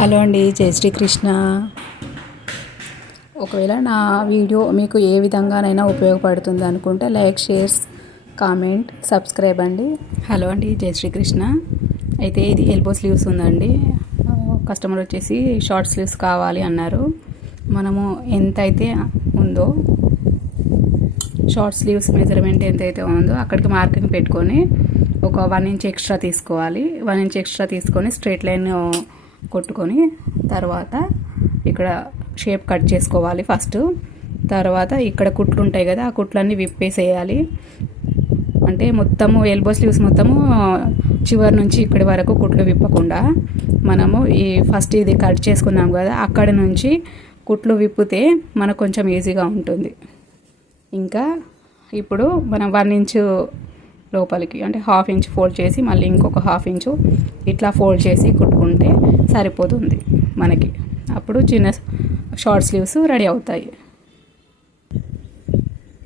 Hello అండి, జై శ్రీకృష్ణ. ఒకవేళ నా వీడియో మీకు ఏ విధంగానైనా ఉపయోగపడుతుంది అనుకుంటే లైక్, షేర్స్, కామెంట్, సబ్స్క్రైబ్ అండి. హలో అండి, జై శ్రీకృష్ణ. అయితే ఇది ఎల్బో స్లీవ్స్ ఉందండి. కస్టమర్ వచ్చేసి షార్ట్ స్లీవ్స్ కావాలి అన్నారు. మనము ఎంతైతే ఉందో షార్ట్ స్లీవ్స్ మెజర్మెంట్ ఎంతైతే ఉందో అక్కడికి మార్కింగ్ పెట్టుకొని ఒక 1 ఇంచ్ ఎక్స్ట్రా తీసుకోవాలి. 1 ఇంచ్ ఎక్స్ట్రా తీసుకొని స్ట్రైట్ లైన్ కొట్టుకొని తర్వాత ఇక్కడ షేప్ కట్ చేసుకోవాలి ఫస్ట్. తర్వాత ఇక్కడ కుట్లు ఉంటాయి కదా, ఆ కుట్లన్నీ విప్పేసేయాలి. అంటే మొత్తము ఎల్బో స్లీవ్స్ మొత్తము చివరి నుంచి ఇక్కడి వరకు కుట్లు విప్పకుండా మనము ఈ ఫస్ట్ ఇది కట్ చేసుకున్నాం కదా, అక్కడి నుంచి కుట్లు విప్పితే మనకు కొంచెం ఈజీగా ఉంటుంది. ఇంకా ఇప్పుడు మనం 1 ఇంచు లోపలికి అంటే 1/2 ఇంచ్ ఫోల్డ్ చేసి మళ్ళీ ఇంకొక 1/2 ఇంచు ఇట్లా ఫోల్డ్ చేసి కుట్టుకుంటే సరిపోతుంది మనకి. అప్పుడు చిన్న షార్ట్ స్లీవ్స్ రెడీ అవుతాయి.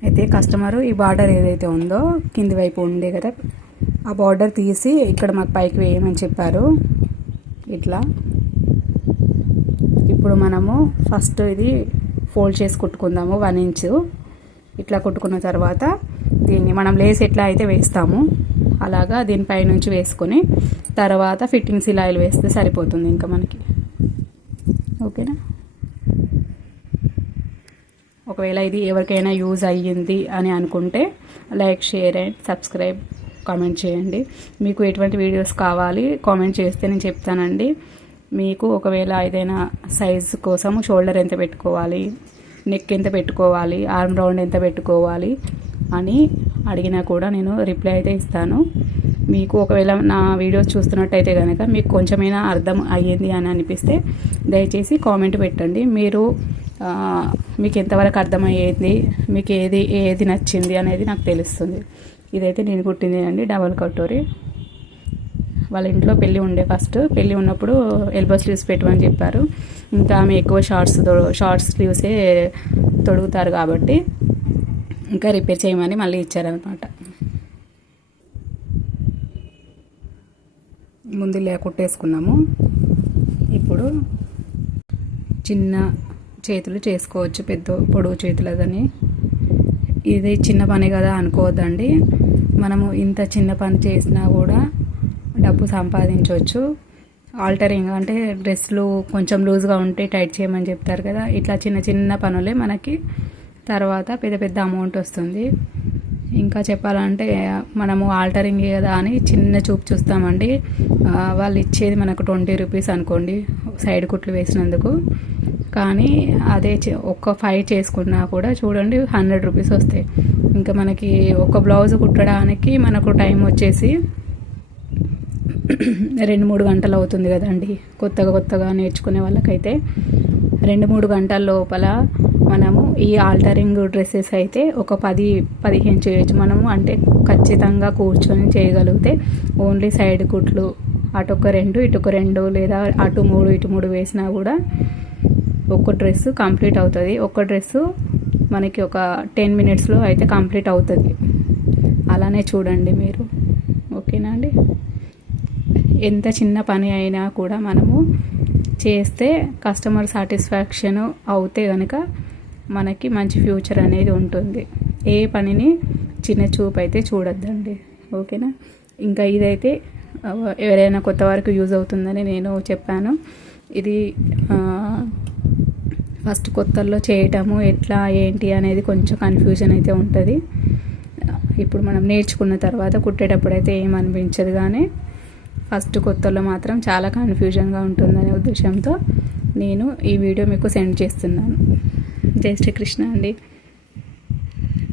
అయితే కస్టమరు ఈ బార్డర్ ఏదైతే ఉందో కింది వైపు ఉండే కదా, ఆ బార్డర్ తీసి ఇక్కడ మాకు పైకి వేయమని చెప్పారు. ఇట్లా ఇప్పుడు మనము ఫస్ట్ ఇది ఫోల్డ్ చేసి కుట్టుకుందాము 1 ఇంచు. ఇట్లా కుట్టుకున్న తర్వాత దీన్ని మనం లేస్ ఎట్లా అయితే వేస్తాము అలాగా దీనిపై నుంచి వేసుకొని తర్వాత ఫిట్టింగ్ సిలాయిలు వేస్తే సరిపోతుంది ఇంకా మనకి. ఓకేనా? ఒకవేళ ఇది ఎవరికైనా యూజ్ అయ్యింది అని అనుకుంటే like, share and subscribe, comment చేయండి. మీకు ఎటువంటి వీడియోస్ కావాలి కామెంట్ చేస్తే నేను చెప్తానండి. మీకు ఒకవేళ ఏదైనా సైజ్ కోసం షోల్డర్ ఎంత పెట్టుకోవాలి, నెక్ ఎంత పెట్టుకోవాలి, ఆర్మ్ రౌండ్ ఎంత పెట్టుకోవాలి అని అడిగినా కూడా నేను రిప్లై అయితే ఇస్తాను. మీకు ఒకవేళ నా వీడియోస్ చూస్తున్నట్టయితే కనుక మీకు కొంచెమైనా అర్థం అయ్యింది అని అనిపిస్తే దయచేసి కామెంట్ పెట్టండి. మీకు ఎంతవరకు అర్థమయ్యేది, మీకు ఏది నచ్చింది అనేది నాకు తెలుస్తుంది. ఇదైతే నేను కుట్టింది అండి, డబల్ కటోరీ. వాళ్ళ ఇంట్లో పెళ్ళి ఉండే, ఫస్ట్ పెళ్ళి ఉన్నప్పుడు ఎల్బో స్లీవ్స్ పెట్టమని చెప్పారు. ఇంకా ఆమె ఎక్కువ షార్ట్ స్లీవ్సే తొడుగుతారు కాబట్టి ఇంకా రిపేర్ చేయమని మళ్ళీ ఇచ్చారనమాట. ముందు ఇలా కుట్టేసుకున్నాము. ఇప్పుడు చిన్న చేతులు చేసుకోవచ్చు, పెద్ద పొడవు చేతులదని. ఇది చిన్న పని కదా అనుకోవద్దండి. మనము ఇంత చిన్న పని చేసినా కూడా డబ్బు సంపాదించవచ్చు. ఆల్టరింగ్ అంటే డ్రెస్లు కొంచెం లూజ్గా ఉంటే టైట్ చేయమని చెప్తారు కదా, ఇట్లా చిన్న చిన్న పనులే మనకి తర్వాత పెద్ద పెద్ద అమౌంట్ వస్తుంది. ఇంకా చెప్పాలంటే మనము ఆల్టరింగ్ కదా అని చిన్న చూపు చూస్తామండి. వాళ్ళు ఇచ్చేది మనకు 20 రూపీస్ అనుకోండి సైడ్ కుట్లు వేసినందుకు. కానీ అదే ఒక్క 5 చేసుకున్నా కూడా చూడండి 100 రూపీస్ వస్తాయి. ఇంకా మనకి ఒక బ్లౌజ్ కుట్టడానికి మనకు టైం వచ్చేసి 2-3 గంటలు అవుతుంది కదండి. కొత్తగా నేర్చుకునే వాళ్ళకైతే 2-3 గంటల లోపల మనము ఈ ఆల్టరింగ్ డ్రెస్సెస్ అయితే ఒక 10-15 చేయొచ్చు మనము. అంటే ఖచ్చితంగా కూర్చొని చేయగలిగితే ఓన్లీ సైడ్ కుట్లు అటొక 2 ఇటొక 2 లేదా అటు 3 ఇటు 3 వేసినా కూడా ఒక్క డ్రెస్ కంప్లీట్ అవుతుంది. ఒక్క డ్రెస్సు మనకి ఒక 10 మినిట్స్లో అయితే కంప్లీట్ అవుతుంది. అలానే చూడండి మీరు. ఓకేనా అండి? ఎంత చిన్న పని అయినా కూడా మనము చేస్తే కస్టమర్ సాటిస్ఫాక్షన్ అవుతే కనుక మనకి మంచి ఫ్యూచర్ అనేది ఉంటుంది. ఏ పనిని చిన్న చూపు అయితే చూడొద్దండి. ఓకేనా? ఇంకా ఇదైతే ఎవరైనా కొత్త వరకు యూజ్ అవుతుందని నేను చెప్పాను. ఇది ఫస్ట్ కొత్తల్లో చేయటము ఎట్లా ఏంటి అనేది కొంచెం కన్ఫ్యూజన్ అయితే ఉంటుంది. ఇప్పుడు మనం నేర్చుకున్న తర్వాత కుట్టేటప్పుడు అయితే ఏమనిపించదు, కానీ ఫస్ట్ కొత్తలో మాత్రం చాలా కన్ఫ్యూజన్గా ఉంటుందనే ఉద్దేశంతో నేను ఈ వీడియో మీకు సెండ్ చేస్తున్నాను. జై శ్రీకృష్ణ అండి.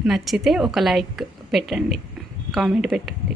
నచ్చితే ఒక లైక్ పెట్టండి, కామెంట్ పెట్టండి.